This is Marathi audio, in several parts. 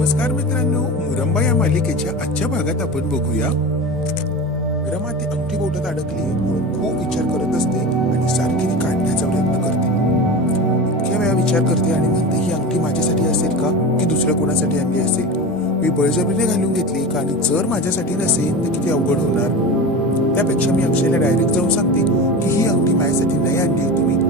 नमस्कार मित्रांनो मुरंबा या मालिकेच्या आजच्या भागात आपण बघूया. रमा ती अंगठी बोटात अडकली म्हणून खूप विचार करत असते आणि सारखी ती काढण्याचा प्रयत्न करते. इतक्या वेळा विचार करते आणि म्हणते ही अंगठी माझ्यासाठी असेल का? की दुसऱ्या कोणासाठी आणली असेल? मी बळजबरीने घालून घेतली का आणि जर माझ्यासाठी नसेल तर किती अवघड होणार? त्यापेक्षा मी अक्षयला डायरेक्ट जाऊन सांगते की ही अंगठी माझ्यासाठी नाही आणली तुम्ही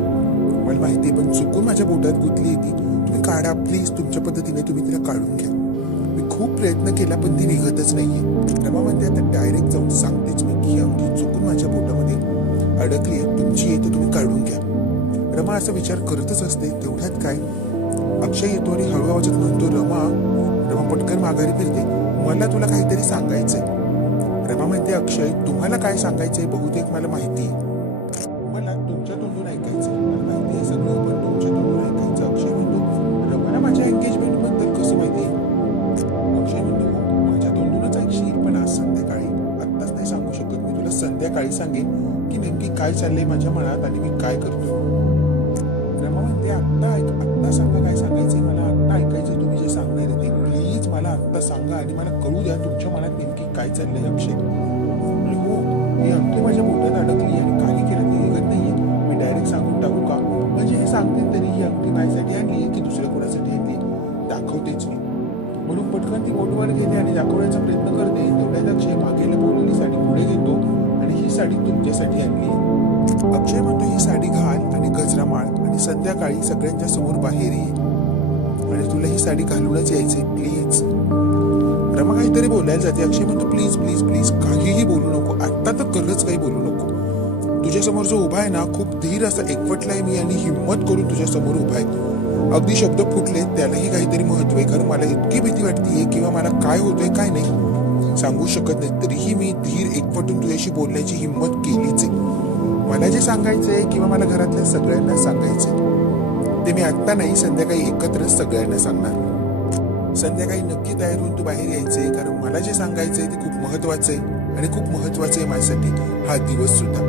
मला माहिती आहे, पण चुकून माझ्या बोटात गुंतली ती तुम्ही काढा प्लीज तुमच्या पद्धतीने तुम्ही तिला काढून घ्या. मी खूप प्रयत्न केला पण ती निघतच नाहीये. रमा म्हणते आता डायरेक्ट जाऊन सांगतेच मी की ही अंगठी चुकून माझ्या बोटामध्ये अडकली आहे. तुमची आहे तर तुम्ही काढून घ्या. रमा असा विचार करतच असते. तेवढ्यात काय? अक्षय येतो आणि हळू आवाजात म्हणतो रमा रमा पटकन माघारी फिरते. मला तुला काहीतरी सांगायचंय. रमा म्हणते अक्षय तुम्हाला काय सांगायचंय? बहुतेक मला माहिती सांगेन की नेमकी काय चाललंय माझ्या मनात आणि मी काय करतो संध्याकाळी सगळ्यांच्या समोर बाहेर ये. आणि तुला ही साडी घालूनच यायचंय प्लीज रमा काहीतरी बोलायला जाते. अक्षय म्हणतो प्लीज प्लीज प्लीज काहीही बोलू नको. आत्ता तर खरंच काही बोलू नको. तुझ्या समोर जो उभा आहे ना खूप धीर असा एकवटलाय मी आणि हिंमत करून तुझ्या समोर उभा आहे. अगदी शब्द फुटले त्यालाही काहीतरी महत्त्व आहे. कारण मला इतकी भीती वाटतेय किंवा मला काय होतंय काय नाही सांगू शकत नाही. तरीही मी धीर एकवटून तुझ्याशी बोलण्याची हिंमत केलीच आहे. मला जे सांगायचंय किंवा मला घरातल्या सगळ्यांना सांगायचंय ते मी आत्ता नाही संध्याकाळी एकत्र सगळ्यांना सांगणार. संध्याकाळी नक्की तयार होऊन तू बाहेर यायचंय कारण मला जे सांगायचंय ते खूप महत्वाचं आहे आणि खूप महत्वाचं आहे माझ्यासाठी हा दिवस सुद्धा.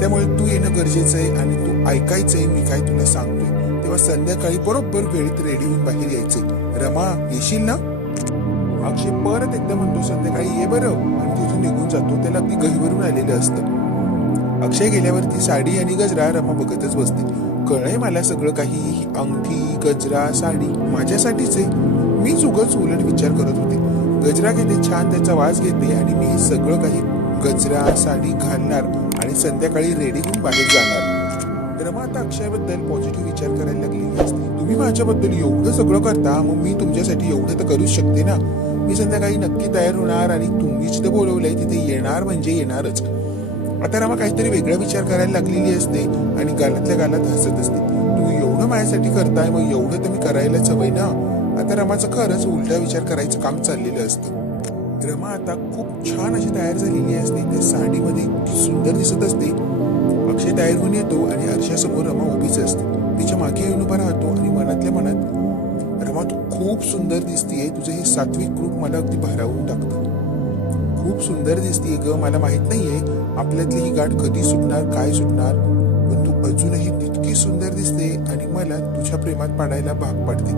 त्यामुळे तू येणं गरजेचं आहे आणि तू ऐकायचंय मी काय तुला सांगतोय. तेव्हा संध्याकाळी बरोबर वेळेत रेडी होऊन बाहेर यायचंय. रमा येशील ना? अक्षय परत एकदा म्हणतो संध्याकाळी ये बरं. आणि तिथून निघून जातो. त्याला अगदी गहिवरून आलेलं असतं. अक्षय गेल्यावरती साडी आणि गजरा रमा बघतच बसते. कळय मला सगळं काही. अंगठी गजरा साडी माझ्यासाठीच आहे. मीच उगाच उलट विचार करत होते. गजरा घेते छान त्याचा वास घेते आणि मी सगळं काही गजरा साडी घालणार आणि संध्याकाळी रेडी होऊन बाहेर जाणार. रमा आता अक्षयबद्दल पॉझिटिव्ह विचार करायला लागलेली असते तुम्ही माझ्याबद्दल एवढं सगळं करता मग मी तुमच्यासाठी एवढं तर करूच शकते ना? मी संध्याकाळी नक्की तयार होणार आणि तुम्ही जिथे बोलवलंय तिथे येणार म्हणजे येणारच. आता रमा काहीतरी वेगळा विचार करायला लागलेली असते आणि गालातल्या गालात हसत असते. तू एवढं माझ्यासाठी करताय मग एवढं तर मी करायलाच हवंय ना? आता रमाचं खरंच उलटा विचार करायचं काम चाललेलं असतं. रमा आता खूप छान अशी तयार झालेली असते त्या साडीमध्ये इतकी सुंदर दिसत असते. अक्षय तयार होऊन येतो आणि आरशासमोर रमा उभीच असते. तिच्यामागे येऊन उभा राहतो आणि मनातल्या मनात रमा तू खूप सुंदर दिसतीये तुझं हे सात्विक रूप मला अगदी भारावून टाकतं खूप सुंदर दिसतीये ग. मला माहीत नाहीये आपल्यातली ही गाठ कधी सुटणार काय सुटणार. पण तू अजूनही तितकी सुंदर दिसते आणि मला तुझ्या प्रेमात पाडायला भाग पाडते.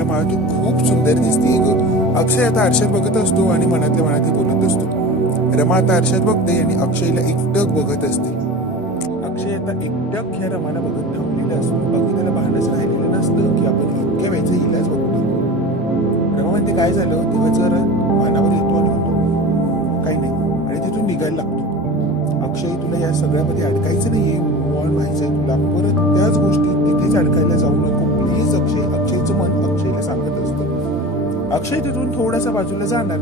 रमा तू खूप सुंदर दिसतीये ग. अक्षय आता आरशात बघत असतो आणि मनातल्या मनात ते बोलत असतो. रमा आता आरशात बघते आणि अक्षयला एकटक बघत असते. अक्षय आता एकटक ह्या रमाला बघत थांबलेला असतो. अगदी त्याला भानच राहिलेलं नसतं की आपण इतक्या वेळेचा इलाज बघतो रमा म्हणते काय झालं? तेव्हा जर मानावर येतो आणि म्हणतो काही नाही. आणि तिथून निघायला लागतो. अक्षय तुला या सगळ्यामध्ये अडकायचं नाहीये. मॉल व्हायचंय तुला. परत त्याच गोष्टी तिथेच अडकायला जाऊ नको. प्लीज अक्षय. अक्षयचं मन अक्षयला सांगत असतं. अक्षय तिथून थोडासा बाजूला जाणार.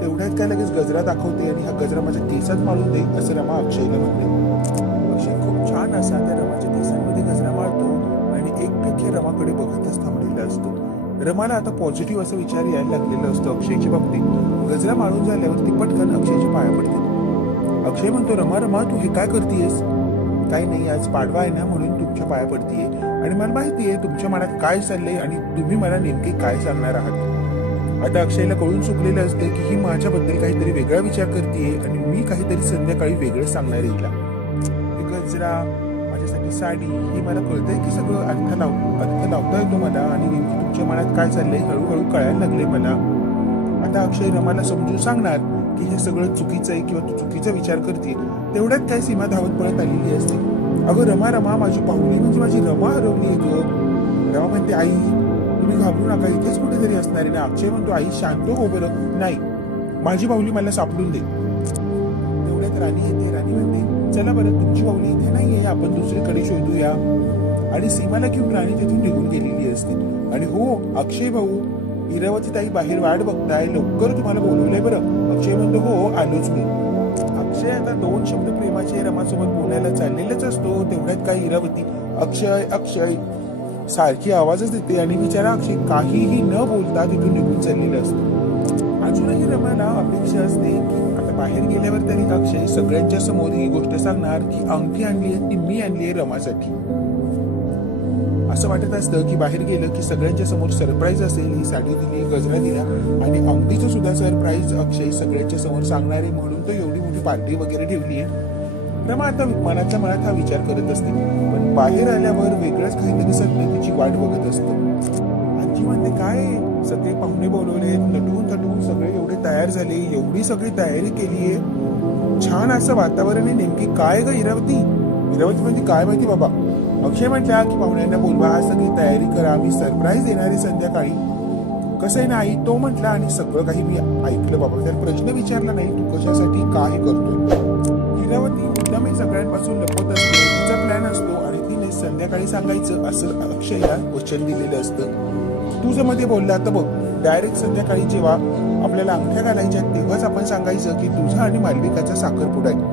तेवढ्यात काय लगेच गजरा दाखवते आणि हा गजरा माझ्या केसात मारून दे असं रमा अक्षयला म्हणते. अक्षय खूप छान असा त्या रमाच्या केसांमध्ये गजरा मारतो आणि एक टक्के रमाकडे रमाला आता पॉझिटिव्ह असा विचार यायला लागलेला असतो अक्षयच्या बाबतीत. गजरा मारून झाल्यावर ती पटकन अक्षयच्या पाया पडते. अक्षय म्हणतो रमा रमा तू हे काय करतेयस? काही नाही आज पाडवा आहे ना म्हणून तुमच्या पाया पडतीये. आणि मला माहिती आहे तुमच्या मनात काय चाललंय आणि तुम्ही मला नेमके काय सांगणार आहात? आता अक्षयला कळून चुकलेलं असते की ही माझ्याबद्दल काहीतरी वेगळा विचार करतेय आणि मी काहीतरी संध्याकाळी वेगळं सांगणार आहे हिला. गजरा माझ्यासाठी साडी हे मला कळतंय की सगळं अर्थ लाव अर्थ लावता येतो मला आणि अक्षयच्या मनात काय चाललंय? हळूहळू कळायला लागले मला. आता अक्षय रमाला समजून सांगणार की हे सगळं चुकीचं आहे किंवा तू चुकीचा विचार करते तेवढ्यात काय सीमा धावत पळत आलेली असते? अगं रमा रमा माझी पाहुली म्हणजे माझी रमा हरवली आहे गं. रमा म्हणते आई तुम्ही घाबरू नका इथेच कुठेतरी असणार आहे ना. अक्षय म्हणतो आई शांत हो बरं. नाही माझी पाहुली मला सापडून दे. तेवढ्यात राणी येते राणी म्हणते चला बरं तुमची पाहुली इथे नाहीये आपण दुसरीकडे शोधूया. आणि सीमाला घेऊन राणी तिथून निघून गेलेली असते. आणि हो अक्षय भाऊ इरावती ताई बाहेर वाट बघताय लवकर तुम्हाला बोलवलंय बरं. अक्षय म्हणतो हो आलोच मी. अक्षय आता दोन शब्द प्रेमाचे रमासोबत बोलायला चाललेलाच असतो तेवढ्यात काय इरावती अक्षय अक्षय सारखी आवाजच देते आणि बिचारा अक्षय काहीही न बोलता तिथून निघून चाललेलं असतं. अजूनही रमाला अपेक्षा असते की आता बाहेर गेल्यावर तरी अक्षय सगळ्यांच्या समोर ही गोष्ट सांगणार की अंगठी आणली आहे ती मी आणली आहे रमासाठी. असं वाटत असतं की बाहेर गेलं की सगळ्यांच्या समोर सरप्राईज असेल ही साडी दिली गजरा दिला आणि अंगठीचं सुद्धा सरप्राईज अक्षय सगळ्यांच्या समोर सांगणारे म्हणून तो एवढी मोठी पार्टी वगैरे ठेवली आहे रमा आता मनातल्या मनात हा विचार करत असते. पण बाहेर आल्यावर वेगळंच काहीतरी सत्य तिची वाट बघत असतं. आजी म्हणते काय? सगळे पाहुणे बोलवले नटवून थटवून सगळे एवढे तयार झाले एवढी सगळी तयारी केली आहे छान असं वातावरण आहे नेमकी. काय ग इरावती? इरावती म्हणजे काय माहिती बाबा? अक्षय म्हटल्या की पाहुण्यांना बोलवा आज सगळी तयारी करा मी सरप्राईज देणारी संध्याकाळी. कसं आहे ना आई? तो म्हटला आणि सगळं काही मी ऐकलं बाबा. त्याला प्रश्न विचारला नाही तू कशासाठी काय करतोय? हिरावती मुद्दाम मी सगळ्यांपासून लपत असते. तिचा प्लॅन असतो आणि तिने संध्याकाळी सांगायचं असं अक्षयला वचन दिलेलं असतं. तुझं मध्ये बोलला तर बघ डायरेक्ट संध्याकाळी जेव्हा आपल्याला अंगठ्या घालायच्या तेव्हाच आपण सांगायचं की तुझा आणि मालविकाचा साखरपुडा आहे.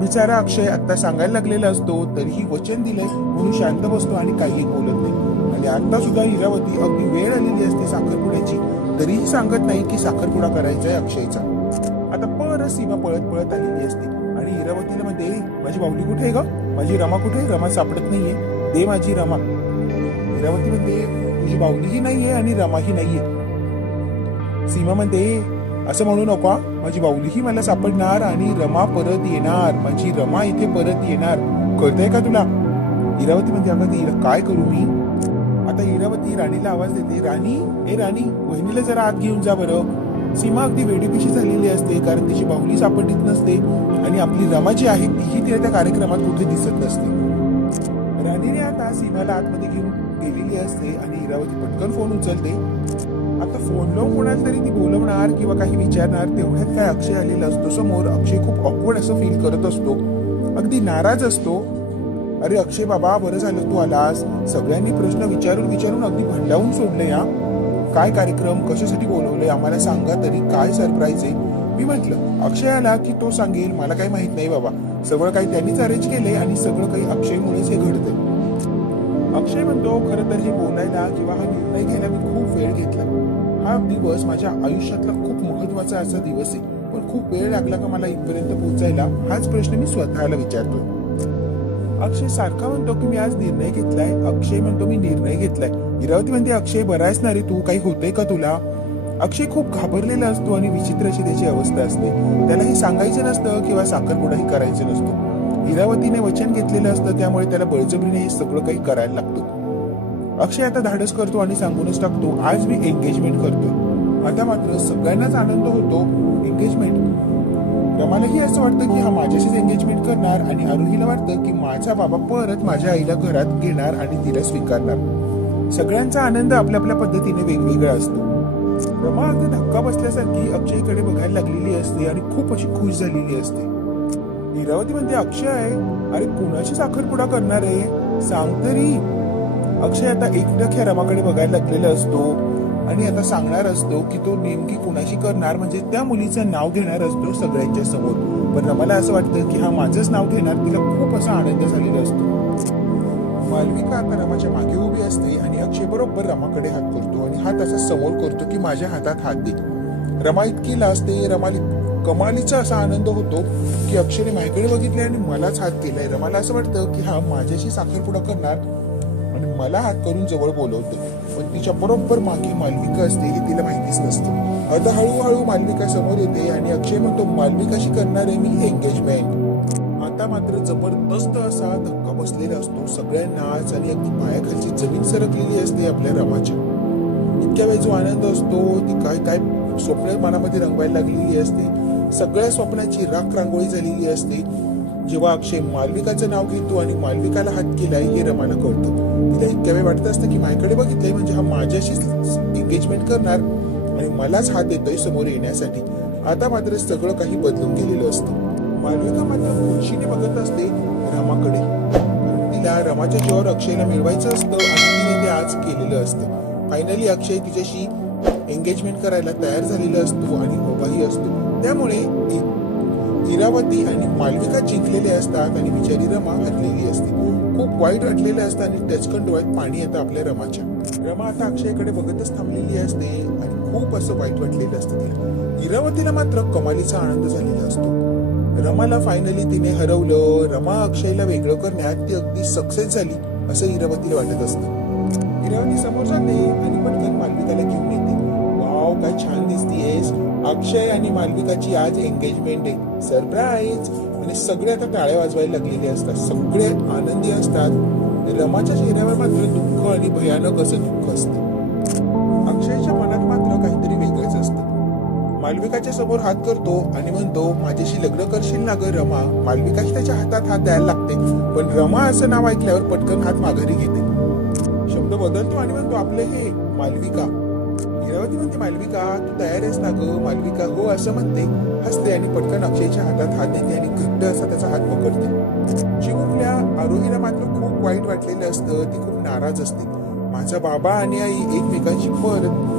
बिचारा अक्षय आता सांगायला लागलेला असतो तरीही वचन दिलंय म्हणून शांत बसतो आणि काहीही बोलत नाही. आणि आता सुद्धा हिरावती अगदी वेळ आलेली असते साखरपुड्याची तरीही सांगत नाही की साखरपुडा करायचा आहे अक्षयचा. आता परत सीमा पळत पळत आलेली असते. आणि हिरावतीला म्हणते माझी बावली कुठे आहे ग? माझी रमा कुठे आहे? रमा सापडत नाहीये. दे माझी रमा. हिरावती म्हणते तुझी बावलीही नाहीये आणि रमाही नाहीये. सीमा म्हणते असं म्हणू नको. माझी बाहुलीही मला सापडणार आणि रमा परत येणार. माझी रमा इथे परत येणार. कळतंय का तुला? इरावती म्हणजे अगं काय करू मी? आता इरावती राणीला आवाज देते राणी ए राणी वहिनीला जरा आत घेऊन जा बरं. सीमा अगदी वेडीपिशी झालेली असते कारण तिची बाहुली सापडलीच नसते आणि आपली रमा जी आहे तीही तिला त्या कार्यक्रमात कुठे दिसत नसते. राणीने आता सीमाला आतमध्ये घेऊन गेलेली असते आणि इरावती पटकन फोन उचलते. आता फोन कोणाला तरी ती बोलवणार किंवा काही विचारणार तेवढ्यात काय अक्षय आलेला असतो. समोर अक्षय खूप ऑकवर्ड असं फील करत असतो. अगदी नाराज असतो. अरे अक्षय बाबा बरं झालं तू आलास. सगळ्यांनी प्रश्न विचारून विचारून अगदी भंडावून सोडले या काय कार्यक्रम? कशासाठी बोलवले आम्हाला सांगा तरी काय सरप्राईज आहे? मी म्हटलं अक्षय आला की तो सांगेल मला काही माहीत नाही बाबा. सगळं काही त्यांनीच अरेंज केलंय आणि सगळं काही अक्षयमुळेच हे घडतंय. अक्षय म्हणतो खरं तर हे बोलायला किंवा हा निर्णय घ्यायला मी खूप वेळ घेतला. हा दिवस माझ्या आयुष्यातला खूप महत्त्वाचा असा दिवस आहे. पण खूप वेळ लागला का मला इथपर्यंत पोहोचायला? हाच प्रश्न मी स्वतःला विचारतोय. अक्षय सारखा म्हणतो की मी आज निर्णय घेतलाय. अक्षय म्हणतो मी निर्णय घेतलाय. इरावती म्हणते अक्षय बरायच ना रे तू? काही होतंय का तुला? अक्षय खूप घाबरलेला असतो आणि विचित्र अशी त्याची अवस्था असते. त्याला हे सांगायचं नसतं किंवा साखरपुडाही करायचं नसतो. इरावतीने वचन घेतलेलं असतं त्यामुळे त्याला बळजबरीने हे सगळं काही करायला लागतं. अक्षय आता धाडस करतो आणि सांगूनच टाकतो. आज मी एंगेजमेंट करतो आता मात्र सगळ्यांनाच आनंद होतो. एंगेजमेंट रमालाही असं वाटतं की हा माझ्याशीच एंगेजमेंट करणार आणि अरुहीला वाटतं की माझा बाबा परत माझ्या आईला घरात घेणार आणि तिला स्वीकारणार. सगळ्यांचा आनंद आपल्या आपल्या पद्धतीने वेगवेगळा असतो. रमा अगदी धक्का बसल्यासारखी अक्षयकडे बघायला लागलेली असते आणि खूप अशी खुश झालेली असते. नीरावती म्हणते अक्षय अरे कुणाची साखरपुडा करणार आहे? सांग तरी. अक्षय आता एकटक ह्या रमाकडे बघायला लागलेला असतो आणि आता सांगणार असतो की तो नेमकी कुणाशी करणार? म्हणजे त्या मुलीचं नाव घेणार असतो सगळ्यांच्या समोर. पण रमाला असं वाटतं की हा माझंच नाव घेणार तिला खूप असा आनंद झालेला असतो. मालविका आता रमाच्या मागे उभी असते आणि अक्षय बरोबर रमाकडे हात करतो आणि हात असा समोर करतो की माझ्या हातात हात दे. रमा इतकी लाजते रमाली कमालीचा असा आनंद होतो की अक्षयने माझ्याकडे बघितले आणि मलाच हात केलाय. रमाला असं वाटतं की हा माझ्याशी साखरपुडा करणार मला हात करून जवळ बोलवतो. पण तिच्या बरोबर मागे मालविका असते हे तिला माहितीच नसतं. आता हळूहळू मालविका समोर येते आणि अक्षय म्हणतो मालविकाशी करणार आहे मी एंगेजमेंट आता मात्र जबरदस्त असा धक्का बसलेला असतो. सगळ्यांनाच आणि अगदी पायाखालची जमीन सरकलेली असते आपल्या रमाच्या इतक्या वेळ जो आनंद असतो ती काय काय स्वप्न मनामध्ये रंगवायला लागलेली असते. सगळ्या स्वप्नाची राख रांगोळी झालेली असते. जेव्हा अक्षय मालविकाचं नाव घेतो आणि मालविकाला हात केलाय हे रमाला कळतं. तिला इतक्या वेळ वाटत असतं की माझ्याकडे बघितलंय म्हणजे हा माझ्याशीच एंगेजमेंट करणार आणि मलाच हात देतोय समोर येण्यासाठी. आता मात्र सगळं काही बदलून गेलेलं असतं. मालविका मात्र खुशीने बघत असते रमाकडे. तिला रमाच्या जीवावर अक्षयला मिळवायचं असतं आणि तिने ते आज केलेलं असतं. फायनली अक्षय तिच्याशी एंगेजमेंट करायला तयार झालेला असतो आणि उभाही असतो. त्यामुळे इरावती आणि मालविका जिंकलेले असतात आणि बिचारी रमा हरलेली असते. खूप वाईट वाटलेले असतं आणि टचकन डोळ्यात पाणी येतं आपल्या रमाच्या. रमा आता अक्षयकडे बघतच थांबलेली असते आणि खूप असं वाईट वाटलेलं असतं तिला. इरावतीला मात्र कमालीचा आनंद झालेला असतो. रमाला फायनली तिने हरवलं. रमा अक्षयला वेगळं करण्यात ती अगदी सक्सेस झाली असं इरावतीला वाटत असतं. इरावती समोर जाते आणि पटकन मालविकाला घेऊन येते. वाव काय छान दिसतीयेस अक्षय आणि मालविकाची आज एंगेजमेंट आहे. सरप्राईज म्हणजे सगळे आता टाळ्या वाजवायला लागलेले असतात. सगळे आनंदी असतात. रमाच्या चेहऱ्यावर मात्र दुःख आणि भयानक असं दुःख असतं. अक्षयच्या मनात मात्र काहीतरी वेगळंच असतं. मालविकाच्या समोर हात करतो आणि म्हणतो माझ्याशी लग्न करशील ना ग रमा? मालविकाशी त्याच्या हातात हात द्यायला लागते. पण रमा असं नाव ऐकल्यावर पटकन हात माघारी घेते. शब्द बदलतो आणि म्हणतो आपलं हे मालविका. हिरावती मालविका तू तयार आहेस ना ग? मालविका हो असं म्हणते. हसते आणि पटकन अक्षयच्या हातात हात देते आणि घट्ट असा त्याचा हात पकडते. चिमुकल्या आरोहीला मात्र खूप वाईट वाटलेलं असतं. ती खूप नाराज असते. माझा बाबा आणि आई एकमेकांशी परत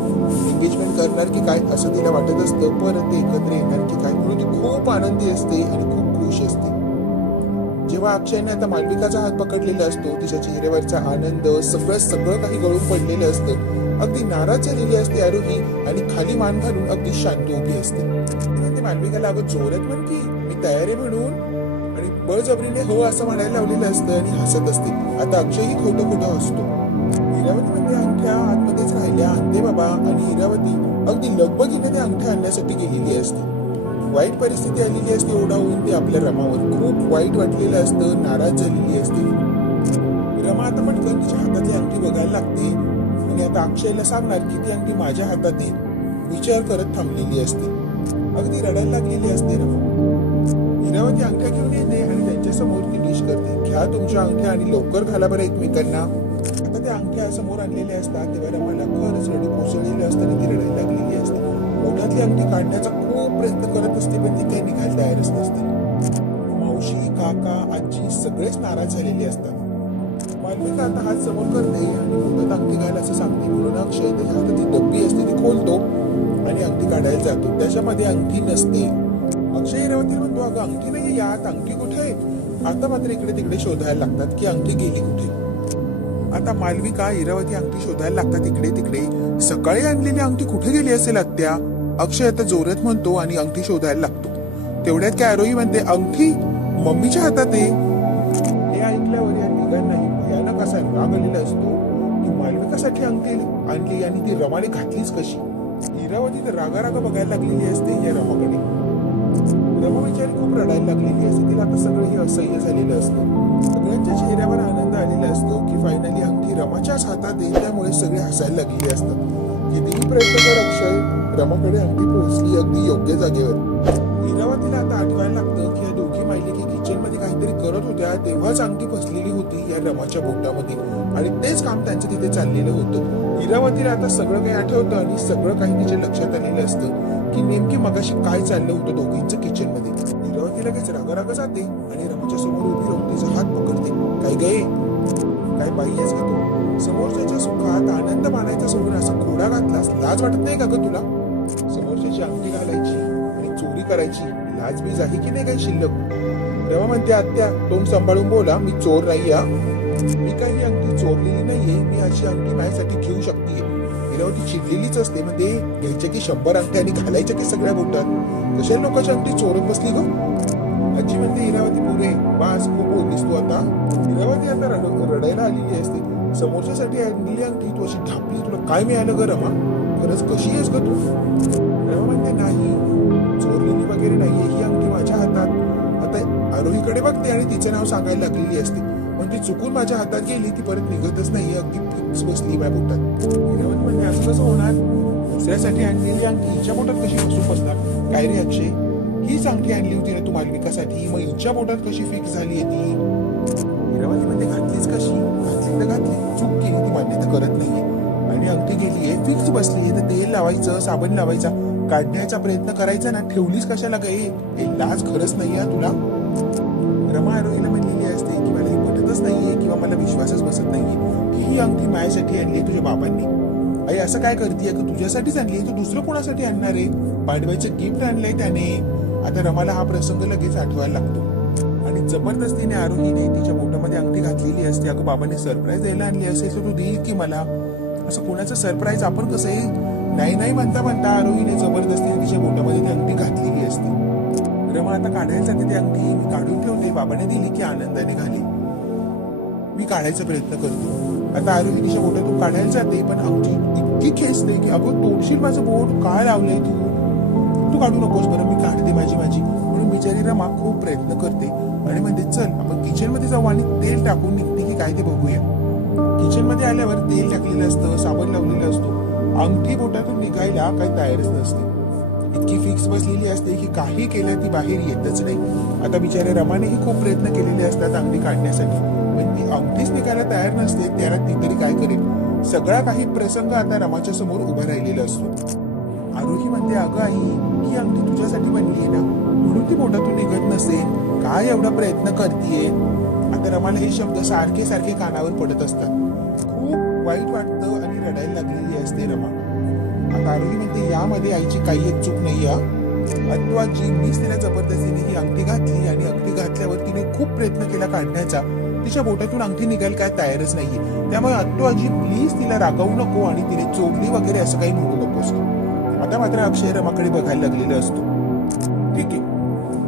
एंगेजमेंट करणार की काय असं तिला वाटत असतं. परत ते एकत्र येणार की काय? म्हणून ती खूप आनंदी असते आणि खूप खुश असते. जेव्हा अक्षयने आता मालविकाचा हात पकडलेला असतो तिच्या चेहऱ्यावरचा आनंद सगळं सगळं काही गळून पडलेलं असतं. अगदी नाराज झालेली असते आरोही आणि खाली मान घालून अगदी शांत उभी असते. ती म्हणते अगं जोरात म्हण की. मी तयार आहे म्हणून. आणि बळजबरीने हो असं म्हणायला लावलेलं असतं आणि हसत असते. आता अक्षयही खोटं खोटं हसतो. हिरावती म्हणजे अंगठ्या आतमध्येच राहिल्या. आणते बाबा. आणि हिरावती अगदी लगबगीने त्या अंगठ्या आणण्यासाठी गेलेली असते. वाईट परिस्थिती आलेली असते ओढावून. ती आपल्या रमावर खूप वाईट वाटलेलं असतं. नाराज झालेली असते. रमा आता पटकन तिच्या हातातली अंगठी बघायला लागते. आणि आता अक्षयला सांगणार की ती अंगठी माझ्या हातात येईल विचार करत थांबलेली असते. अगदी रडायला लागलेली असते रमा हिरावती अंगठ्या घेऊन येते आणि त्यांच्यासमोर ती डिश करते. घ्या तुमच्या अंगठ्या आणि लवकर घाला बरं एकमेकांना. आता त्या अंगठ्या समोर आणलेल्या असतात. तेव्हा रमाला खरंच रडू कोसळलेलं असतं आणि ती रडायला लागलेली असते. ओढ्यातली अंगठी काढण्याचा खूप प्रयत्न करत असते पण ती काही निघायला तयारच नसते. मावशी काका आजी सगळेच नाराज झालेले असतात. मालविका आता हात समोर करते आणि मुदत अंगठी घाल असं सांगते म्हणून अक्षय त्याच्या हातात ती डब्बी असते ती खोलतो आणि अंगठी काढायला जातो त्याच्यामध्ये अंगठी नसते अक्षय हिरावती म्हणतो अगं अंगठी नाही यात अंगठी कुठे आहे आता मात्र इकडे तिकडे शोधायला लागतात की अंगठी गेली कुठे आता मालविका इरावती अंगठी शोधायला लागतात इकडे तिकडे सकाळी आणलेली अंगठी कुठे गेली असेल आत्या अक्षय आता जोरात म्हणतो आणि अंगठी शोधायला लागतो तेवढ्यात काय आरोही म्हणते अंगठी मम्मीच्या हातात आहे भयानक असतो की मालविकासाठी आणतील आणली आणि ती रमाने घातलीच कशी? इरावती तर रागा रागा बघायला लागलेली असते या रमाकडे. रमा बिचारी खूप रडायला लागलेली असते. तिला आता सगळं हे असह्य झालेलं असतं. सगळ्यांच्या चेहऱ्यावर आनंद आलेला असतो की फायनली अंगठी रमाच्याच हातात येईल त्यामुळे सगळे हसायला लागलेले असतात. कितीही प्रयत्न कर अक्षय रमाकडे अगदी पोहोचली अगदी योग्य जागेवर. हिरावतीला आता आठवायला लागतं की या दोघी मायलिकी किचनमध्ये काहीतरी करत होत्या तेव्हाच अंगठी फसलेली होती या रमाच्या बोटामध्ये. आणि तेच काम त्यांचं तिथे चाललेलं होतं. इरावतीला आता सगळं काही आठवतं आणि सगळं काही तिच्या लक्षात आलेलं असतं की नेमकी मगाशी काय चाललं होतं दोघींचं किचनमध्ये इरावती लगेच रागारागा जाते आणि रमाच्या समोर उभी राहून तिचा हात पकडते. काय गे काय पाहिजेच का तू? समोरच्याच्या सुखात आनंद मानायचा सोडून असा घोडा घातलास लाज वाटत नाही का ग तुला? समोरच्याची अंगठी घालायची आणि चोरी करायची लाज बीज आहे की नाही काही शिल्लक? तेव्हा म्हणते आत्या तोंड सांभाळून बोला मी चोर नाही हा मी काही अंगठी चोरलेली नाहीये मी अशी अंगठी माझ्यासाठी घेऊ शकते हिरावती चिडलेलीच असते म्हणजे घ्यायच्या की शंभर अंगठ्या आणि घालायच्या की सगळ्या बोटात? कशा लोकांची अंगठी चोरून बसली ग? आजी म्हणते हिरावती पुरे बास खूप बोललीस तू आता. हिरावती आता रड- रडायला आलेली असते. समोरच्यासाठी आणलेली अंगठी तू अशी ढापली तुला काय मिळालं ग रमा? खरंच कशी आहेस ग तू? म्हणते नाही चोरलेली वगैरे नाहीये ही अंगठी माझ्या हातात. आता आरोहीकडे बघते आणि तिचं नाव सांगायला लागलेली असते. पण ती चुकून माझ्या हातात गेली ती परत निघतच नाही अगदी फिक्स बसली माझ्या पोटात. हिरावत असं कसं होणार? दुसऱ्यासाठी आणलेली अंगठी हिच्या पोटात कशी बसून बसणार? काय रे अक्षय? हीच अंगठी आणली होती ना तू मालविकासाठी? मग हिच्या पोटात कशी फिक्स झाली ती? सर्वांनी मध्ये घातलीच कशी? घातली तर घातली. चूक. केली ती मान्य तर करत नाहीये. आणि अंगठी गेली आहे. फिक्स बसली तर तेल लावायचं साबण लावायचा. काढण्याचा प्रयत्न करायचा ना? ठेवलीस कशाला गे हे? लाज खरंच नाही तुला. रमा आरोहीला म्हणलेली असते की मला हे पटतच नाहीये किंवा मला विश्वासच बसत नाहीये. की ही अंगठी माझ्यासाठी आणली तुझ्या बाबांनी. आई असं काय करते की तुझ्यासाठीच आणली तू दुसरं कोणासाठी आणणार आहे? पाडव्याचं गिफ्ट आणलंय त्याने. आता रमाला हा प्रसंग लगेच आठवायला लागतो. जबरदस्तीने आरोहीने तिच्या बोटामध्ये अंगठी घातलेली असते. अगं बाबाने सरप्राईज द्यायला आणली असेल तर तू देईल की मला? असं कोणाचं सरप्राईज आपण कसं आहे नाही नाही म्हणता म्हणता आरोहीने जबरदस्तीने तिच्या बोटामध्ये ती अंगठी घातलेली असते. रमा आता काढायला जाते ती अंगठी? मी काढून ठेवते. बाबाने दिली की आनंदाने घाली. मी काढायचा प्रयत्न करतो. आता आरोही तिच्या बोटातून काढायला जाते पण अंगठी इतकी खेचते की अगं तोडशील माझं बोट? काय लावलंय तू? तू काढू नकोस. बरं मी काढते माझी माझी. म्हणून बिचारी रमा खूप प्रयत्न करते. आणि म्हणते चल आपण किचनमध्ये जाऊ आणि तेल टाकून निघते की काय ते बघूया. किचनमध्ये आल्यावर तेल टाकलेलं असतं साबण लावलेलं असतो. अंगठी बोटातून निघायला काही तयारच नसते. इतकी फिक्स बसलेली असते की काही केलं ती बाहेर येतच नाही. आता बिचाऱ्या रमानेही खूप प्रयत्न केलेले असतात अंगठी काढण्यासाठी. पण ती अंगठीच निघायला तयार नसते त्याला ती तरी काय करेल? सगळा काही प्रसंग आता रमाच्या समोर उभा राहिलेला असतो. आरोही म्हणते अगं आई ही अंगठी तुझ्यासाठी बनली आहे ना? म्हणून ती बोटातून निघत नसेल. काय एवढा प्रयत्न करतीये. आता रमाला हे शब्द सारखे सारखे कानावर पडत असतात. खूप वाईट वाटतं आणि रडायला लागलेली असते रमा. आता आरोही म्हणते यामध्ये आईची काही एक चूक नाही अत्वाची मीच तिला जबरदस्तीने ही अंगठी घातली आणि अंगठी घातल्यावर तिने खूप प्रयत्न केला काढण्याचा तिच्या बोटातून अंगठी निघायला काय तयारच नाहीये. त्यामुळे अत्तो आजी प्लीज तिला रागवू नको आणि तिने चोरली वगैरे असं काही म्हणू नकोस. आता मात्र अक्षय रमाकडे बघायला लागलेलं असतो. ठीक आहे.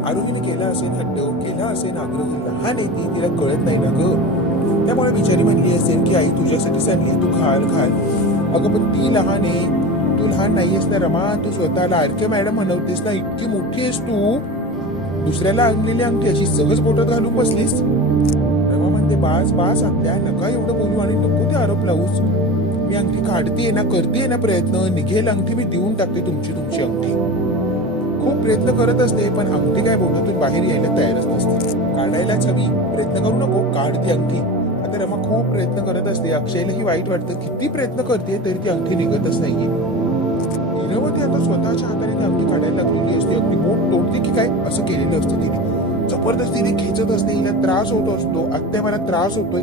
आरोहीने असे असेल हट्ट केला असेल आग्रह लहान आहे ती तिला कळत नाही ना ग. त्यामुळे बिचारी म्हणली असेल की आई तुझ्यासाठीच आणली तू खाल घाल अगं पण ती लहान आहे. तू लहान नाहीयेस ना रमा तू स्वतःला आरके मॅडम म्हणवतेस ना इतकी मोठी आहेस तू. दुसऱ्याला आणलेली अंगठी अशी सहज बोटात घालून बसलीस. रमा म्हणते बास बास आपल्या नका एवढं बोलू आणि नको ते आरोप लावूस. मी अंगठी काढते ना करते ना प्रयत्न. निघेल अंगठी मी देऊन टाकते तुमची तुमची अंगठी. खूप प्रयत्न करत असते पण अंगठी काय बोटातून बाहेर यायला तयारच नसते. काढायलाच हवी प्रयत्न करू नको काढते अंगठी. आता रमा खूप प्रयत्न करत असते. अक्षयलाही वाईट वाटतं किती प्रयत्न करते तरी ती अंगठी निघतच नाहीये. इरावती आता स्वतःच्या हाताने ती अंगठी काढायला लागलेली असते. अगदी बोट तोडते की काय? असं केलेलं असतं तिने. जबरदस्तीने खेचत असते हिला त्रास होत असतो. आत्या मला त्रास होतोय.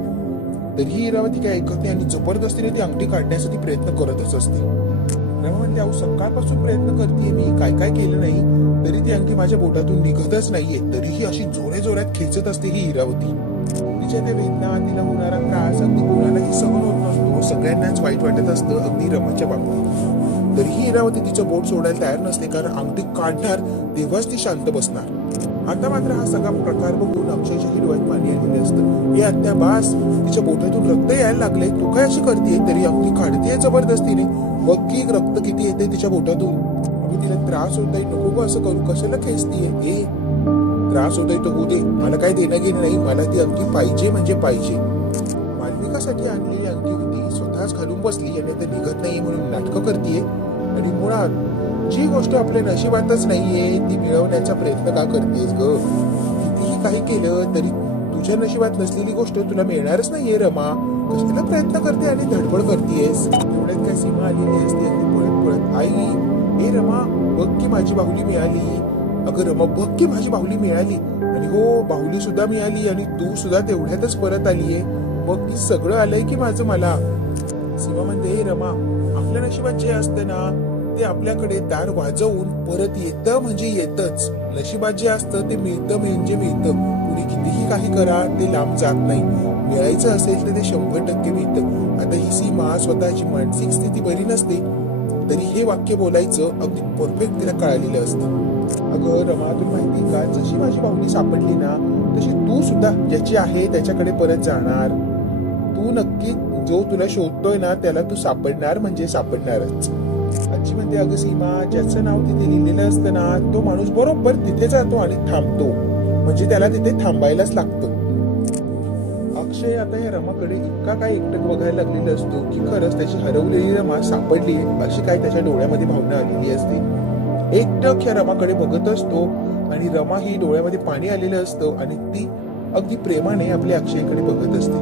तरीही इरावती काय ऐकत नाही आणि जबरदस्तीने ती अंगठी काढण्यासाठी प्रयत्न करतच असते. रमा म्हणते अहो सकाळपासून प्रयत्न करते मी. काय काय केलं नाही? तरी ती अंगठी माझ्या बोटातून निघतच नाहीये. तरीही अशी जोरे जोरात खेचत असते ही इरावती. तिच्या त्या वेदना तिला होणारा त्रास अगदी कोणालाही सहन होत नसतो. हो, सगळ्यांनाच वाईट वाटत असतं अगदी रमाच्या बाबतीत. तरीही इरावती तिचं बोट सोडायला तयार नसते कारण अंगठी काढणार तेव्हाच ती शांत बसणार. आता मात्र हा सगळा प्रकार बघून अक्षयच्याही डोळ्यात पाणी आलेले असतं. हे आत्या बास तिच्या बोटातून रक्त यायला लागले तू काय अशी करते तरी अगदी काढते जबरदस्तीने. मग की रक्त किती येते तिच्या बोटातून. अगदी तिला त्रास होतोय नको असं करू. कशाला खेचतीये? हे त्रास होतोय तो होऊ दे. मला काय देणं घेणं नाही. मला ती अंगठी पाहिजे म्हणजे पाहिजे. मालविकासाठी आणलेली अंगठी होती. स्वतःच घालून बसली. आणि ते निघत नाही म्हणून नाटकं करतीये. आणि मुळात जी गोष्ट आपल्या नशिबातच नाहीये ती मिळवण्याचा प्रयत्न का करतेस ग? कितीही काही केलं तरी तुझ्या नशिबात नसलेली गोष्ट तुला मिळणारच नाहीये रमा. कशाला प्रयत्न करते आणि धडपड करतेस? एवढ्यात काय सीमा आलेली असते पळत पळत आई हे रमा बघ की माझी बाहुली मिळाली. अगं रमा बघ की माझी बाहुली मिळाली. आणि हो बाहुली सुद्धा मिळाली आणि तू सुद्धा तेवढ्यातच परत आलीये. बघ की सगळं आलंय की माझं मला? सीमा म्हणते "हे रमा आपल्या नशिबात जे असतं ना ते आपल्याकडे दार वाजवून परत येतं म्हणजे येतच. नशिबात जे असतं ते मिळतं म्हणजे मिळतं. कुणी कितीही काही करा ते लांब जात नाही. मिळायचं असेल तर ते शंभर टक्के मिळतं. आता ही सीमा स्वतःची मानसिक स्थिती बरी नसते तरी हे वाक्य बोलायचं अगदी परफेक्ट तिला कळालेलं असतं. अगं रमा तुला माहिती का? जशी माझी बाहुली सापडली ना तशी तू सुद्धा ज्याची आहे त्याच्याकडे परत जाणार. तू नक्की जो तुला शोधतोय ना त्याला तू सापडणार म्हणजे सापडणारच. आजी म्हणते अगं सीमा ज्याचं नाव तिथे लिहिलेलं असतं ना तो माणूस बरोबर तिथे जातो आणि थांबतो. म्हणजे त्याला तिथे थांबायलाच लागतं. अक्षय आता या रमाकडे इतका काय एकटक बघायला लागलेला असतो की खरंच त्याची हरवलेली रमा सापडली आहे अशी काय त्याच्या डोळ्यामध्ये भावना आलेली असते. एकटक या रमाकडे बघत असतो आणि रमा ही डोळ्यामध्ये पाणी आलेलं असतं आणि ती अगदी प्रेमाने आपल्या अक्षयकडे बघत असते.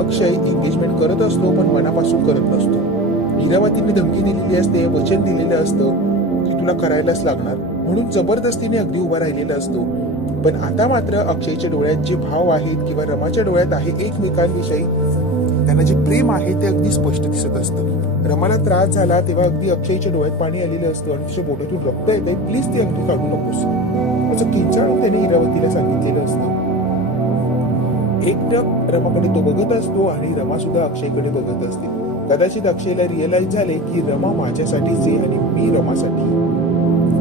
अक्षय एंगेजमेंट करत असतो पण मनापासून करत नसतो. हिरावतीने धमकी दिलेली असते वचन दिलेलं असतं की तुला करायलाच लागणार. म्हणून जबरदस्तीने अगदी उभा राहिलेला असतो. पण आता मात्र अक्षयच्या डोळ्यात जे भाव आहेत किंवा रमाच्या डोळ्यात आहे एकमेकांविषयी त्यांना जे प्रेम आहे ते अगदी स्पष्ट दिसत असतं. रमाला त्रास झाला तेव्हा अगदी अक्षयच्या डोळ्यात पाणी आलेलं असतं आणि तिच्या बोटातून रक्त येते प्लीज ते अगदी काढू नकोस. असं किंचाळून त्याने इरावतीला सांगितलेलं असतं. एकटक रमाकडे तो बघत असतो आणि रमा सुद्धा अक्षयकडे बघत असते. कदाचित अक्षयला रिअलाइज झाले की रमा माझ्यासाठीच आहे आणि मी रमासाठी.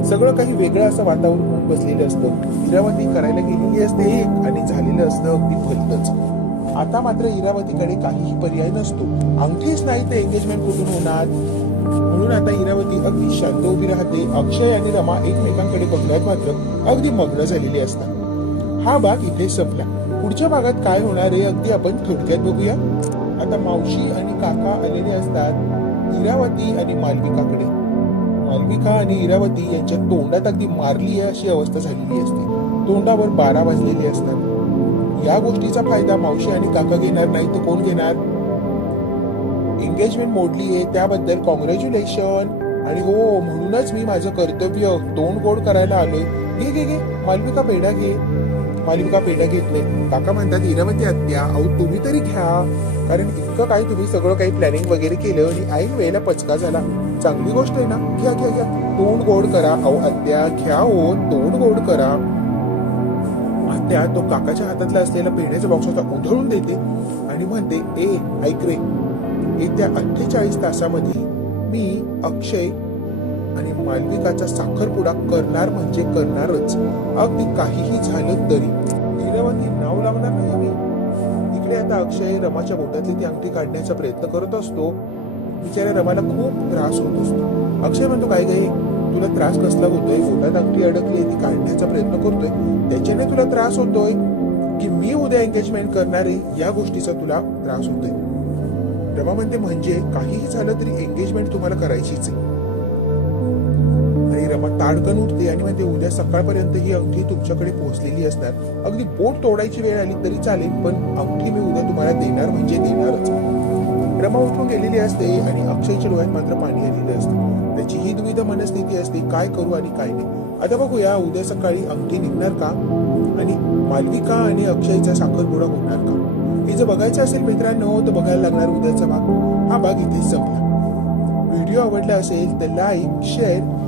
सगळं काही वेगळं असं वातावरण होऊन बसलेलं असतं. इरावती करायला गेलेली असते एक आणि झालेलं असतं अगदी फलतच आता मात्र इरावतीकडे काहीही पर्याय नसतो. अंगठीच नाही तर एंगेजमेंट कुठून होणार? म्हणून आता इरावती अगदी शांत उभी राहते. अक्षय आणि रमा एकमेकांकडे बघण्यात मात्र अगदी मग्न झालेली असतात. हा भाग इथे संपला. पुढच्या भागात काय होणार आहे अगदी आपण थोडक्यात बघूया. आता मावशी आणि काका आलेले असतात इरावती आणि मालविकाकडे. मालविका आणि इरावती यांच्या तोंडात अगदी मारली आहे अशी अवस्था झालेली असते. तोंडावर बारा वाजलेले असतात. या गोष्टीचा फायदा मावशी आणि काका घेणार नाही तर कोण घेणार? एंगेजमेंट मोडली आहे त्याबद्दल कॉंग्रॅच्युलेशन आणि हो म्हणूनच मी माझं कर्तव्य तोंड गोड करायला आलोय. घे घे घे. मालविका पेढा घे. मालिका पेढा घेतले. काका म्हणतात इरावती आत्या अहो तुम्ही तरी घ्या. कारण इतकं काही तुम्ही सगळं काही प्लॅनिंग वगैरे केलं आणि ऐन वेळेला पचका झाला. चांगली गोष्ट आहे ना? घ्या घ्या घ्या. तोंड गोड करा. अहो आत्या घ्या हो. तोंड गोड करा. आत्या तो काकाच्या हातातला असलेला पेढ्याच्या बॉक्स होता उधळून देते आणि म्हणते ए ऐक रे. येत्या अठ्ठेचाळीस तासामध्ये मी अक्षय आणि मालविकाचा साखरपुडा करणार म्हणजे करणारच. अगदी काहीही झालं तरी. लीलावती नाव लावणार नाही मी इकडे आता अक्षय रमाच्या बोटातली ती अंगठी काढण्याचा प्रयत्न करत असतो. बिचाऱ्या रमाला खूप त्रास होत असतो. अक्षय म्हणतो काय काही तुला त्रास कसला होतोय? बोटात अंगठी अडकली ती काढण्याचा प्रयत्न करतोय. त्याच्याने तुला त्रास होतोय? की मी उद्या एंगेजमेंट करणार आहे? या गोष्टीचा तुला त्रास होतोय. रमा म्हणते म्हणजे? काहीही झालं तरी एंगेजमेंट तुम्हाला करायचीच आहे. मग ताडकन उठते आणि म्हणते उद्या सकाळपर्यंत ही अंगठी तुमच्याकडे पोहोचलेली असणार अगदी बोट तोडायची वेळ आली तरी चालेल पण अंगठी मी उद्या तुम्हाला देणार म्हणजे देणारच. रमा उठून गेलेली असते आणि अक्षयच्या डोळ्यात मात्र पाणी आलेले असते. त्याची ही दुविधा मनस्थिती असते काय करू आणि काय नाही. आता बघूया उद्या सकाळी अंगठी निघणार का? आणि मालविका आणि अक्षयचा साखरपुडा होणार का? हे जर बघायचं असेल मित्रांनो तर बघायला लागणार उद्याचा भाग. हा भाग इथेच संपला. व्हिडिओ आवडला असेल तर लाईक शेअर